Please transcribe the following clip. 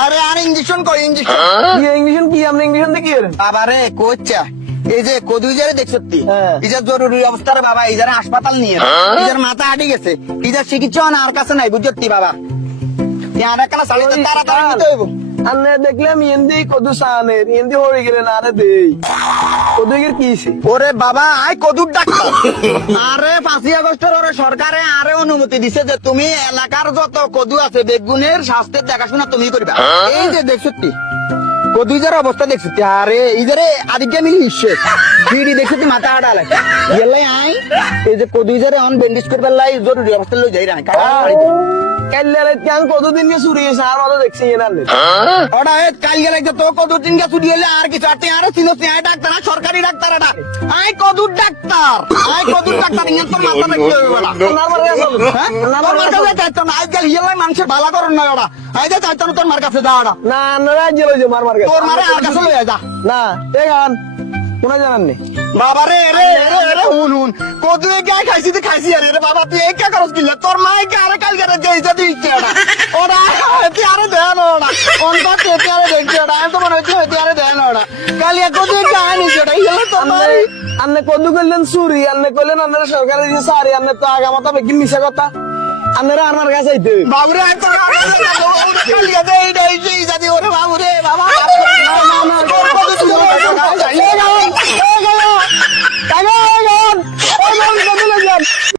আরে আর ইঞ্জেকশন কই ইঞ্জেকশন ইংলিশন কি আপনি ইংলিশন দেখি বাবারে কোচ্চা এই যে কদুইজারে দেখছতি হ্যাঁ। ইজার জরুরি অবস্থার বাবা ইজারে হাসপাতাল নিয়ে ইজার মাথা আটি গেছে ইজার চিকিৎসা না আর কাছে নাই বুঝছতি বাবা ইয়ারা কালা সালে তাড়াতাড়ি নিতে হইব আন্নে দেখলাম ইন্দি কদু সানের ইন্দি হয়ে গেলেন আরে দেই কদুগের কি ওরে বাবা আই কদুর ডাক্তার আরে 5 আগস্টের ওরে সরকারে আরে অনুমতি দিছে যে তুমি এলাকার যত কদু আছে বেগুনের স্বাস্থ্যের দেখাশোনা তুমি করবা এই যে দেখছতি কদুইজার অবস্থা দেখছতি আরে ইজারে আদিকে মিলি হিসে ভিডি দেখছতি মাথা আড়া লাগে গেলাই আই এই যে কদুইজারে অন বেন্ডিজ করবার লাই জরুরি অবস্থা লই যাই রাই কাল্লারে কেন কতদিন কে চুরি গেছে আর অত দেখছি এনালে ওটা কাল গেলে তো কদুর দিন কে চুরি হলে আর কিছু আর তুই আরো চিনস নি আই ডাক্তার আর সরকারি ডাক্তার এটা আই কদুর ডাক্তার ইয়া তোর মাথা দেখতে হবে বলা নাম্বার গেছে তোর মার কাছে যাইতো না আজকাল হিয়ালাই মানুষের ভালো করেন না ওরা আই যা যাইতো না তোর মার কাছে যা ওরা না না রাজ্য লইছে মার গেছে তোর মারে আর কাছে লইয়া যা না এ গান কোনা জানান নি বাবা রে রে রে রে হুন হুন কদুয়ে গায় খাইছি তো খাইছি আরে রে বাবা তুই এই কা করস কিলে তোর মাই কে আরে কাল করে দেইছে দিচ্ছে ওরা তুই আরে দেন ওরা অনটা তেতে আরে দেখছে ওরা আমি তো মনে হচ্ছে তুই আরে দেন ওরা কাল এক কদুয়ে গায় নিছে ওটা ইলে তোর মাই আন্নে কদু করলেন চুরি আন্নে করলেন আপনারা সরকারের যে সারি আন্নে তো আগামাতা বেগিন মিশা কথা আপনারা আমার কাছে আইতে বাবুরে আই তো কাল গেছে এই দেইছে ইজাদি ওরে বাবুরে বাবা